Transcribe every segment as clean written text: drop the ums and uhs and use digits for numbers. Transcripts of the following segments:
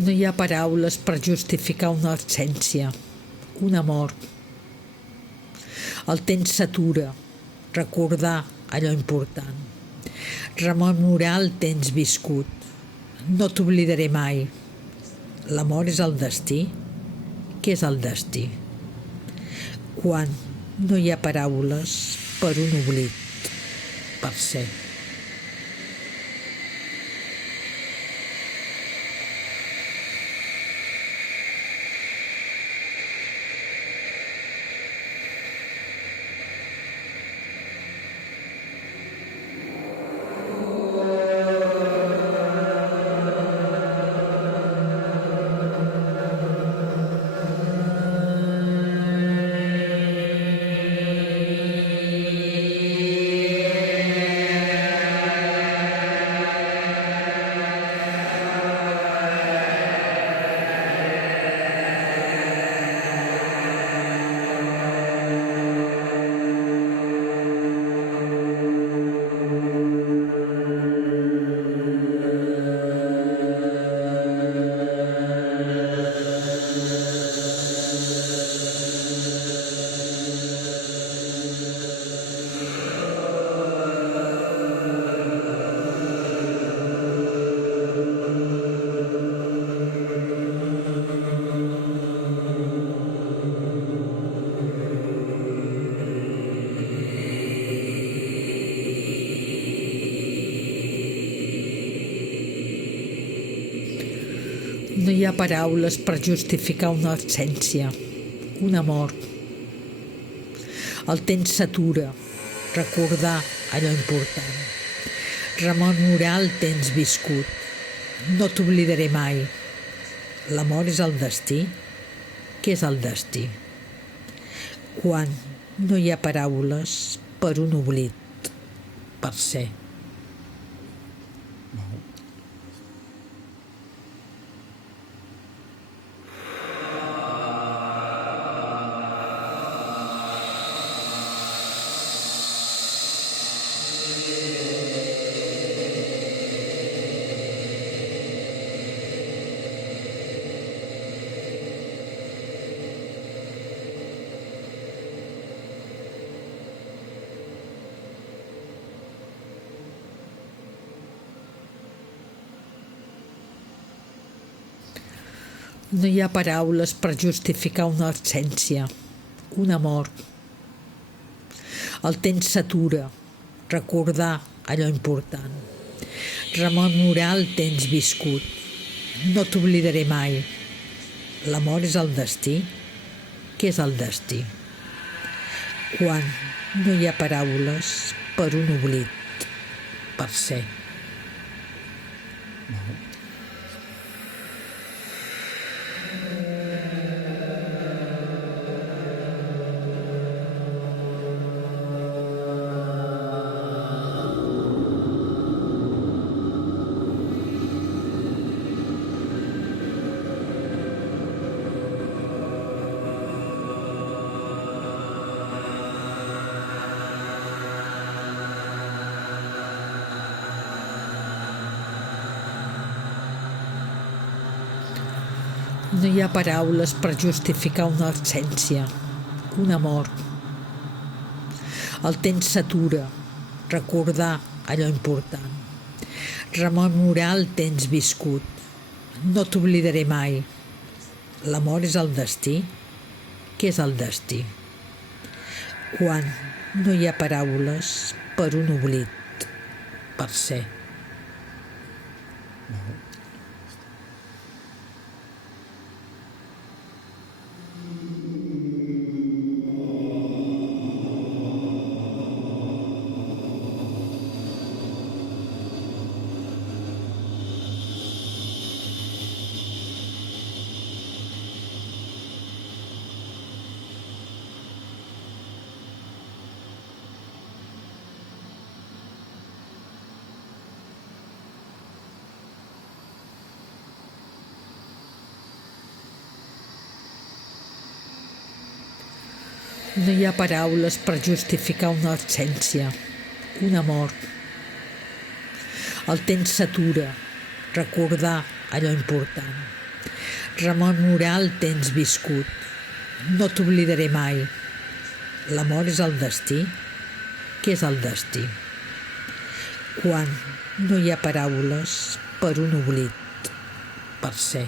No hi ha paraules per justificar una absència, una mort. El temps s'atura, recordar allò important. Rememorar el temps viscut. No t'oblidaré mai. L'amor és el destí? Què és el destí? Quan no hi ha paraules per un oblit, per ser. No hi ha paraules per justificar una absència, una mort. El temps s'atura, recordar allò important. Rememorar el temps viscut. No t'oblidaré mai. L'amor és el destí? Què és el destí? Quan no hi ha paraules per un oblit, per ser. No hi ha paraules per justificar una absència, una mort. El temps s'atura, recordar allò important. Rememorar el temps viscut. No t'oblidaré mai. L'amor és el destí? Què és el destí? Quan no hi ha paraules per un oblit, per ser. No hi ha paraules per justificar una absència, una mort. El temps s'atura, recordar allò important. Rememorar el temps viscut. No t'oblidaré mai. L'amor és el destí? Què és el destí? Quan no hi ha paraules per un oblit, per ser. No hi ha paraules per justificar una absència, una mort. El temps s'atura, recordar allò important. Rememorar el temps viscut. No t'oblidaré mai. L'amor és el destí. Què és el destí? Quan no hi ha paraules per un oblit, per ser.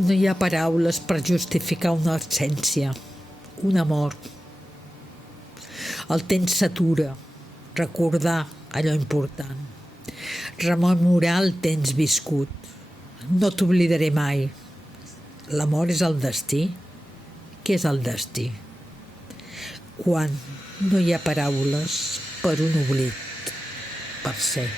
No hi ha paraules per justificar una absència, un amor. El temps s'atura, recordar allò important, rememorar el temps viscut. No t'oblidaré mai. L'amor és el destí. Què és el destí? Quan no hi ha paraules per un oblit, per ser.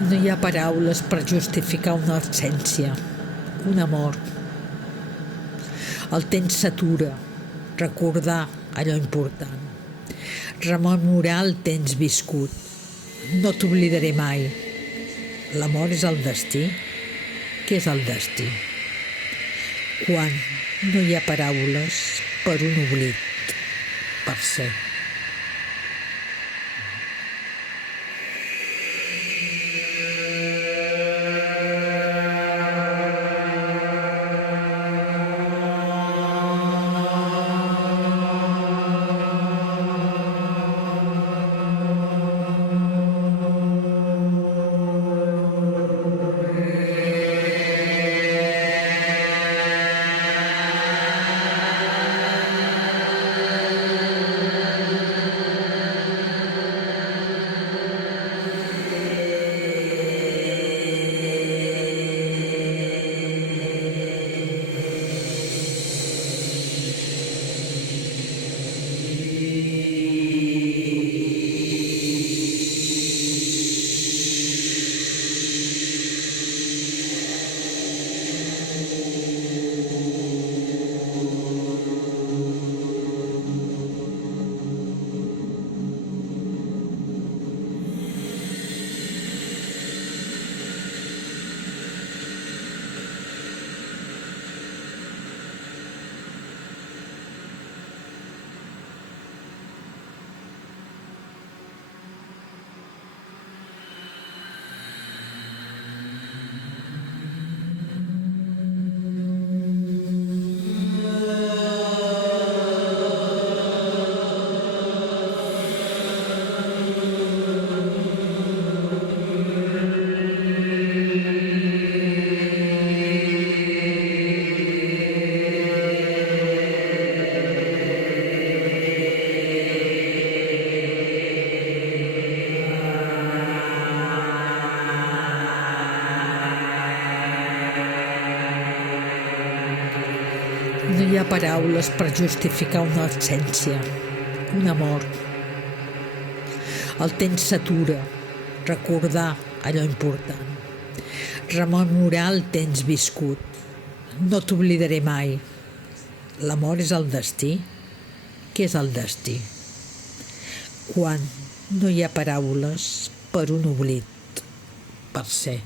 No hi ha paraules per justificar una absència, un amor. El temps s'atura, recordar allò important. Rememorar el temps viscut. No t'oblidaré mai. L'amor és el destí? Què és el destí? Quan no hi ha paraules per un oblit, per ser. No hi ha paraules per justificar una absència, un amor. El temps s'atura, recordar allò important. Rememorar el temps viscut. No t'oblidaré mai. L'amor és el destí? Què és el destí? Quan no hi ha paraules per un oblit, per ser.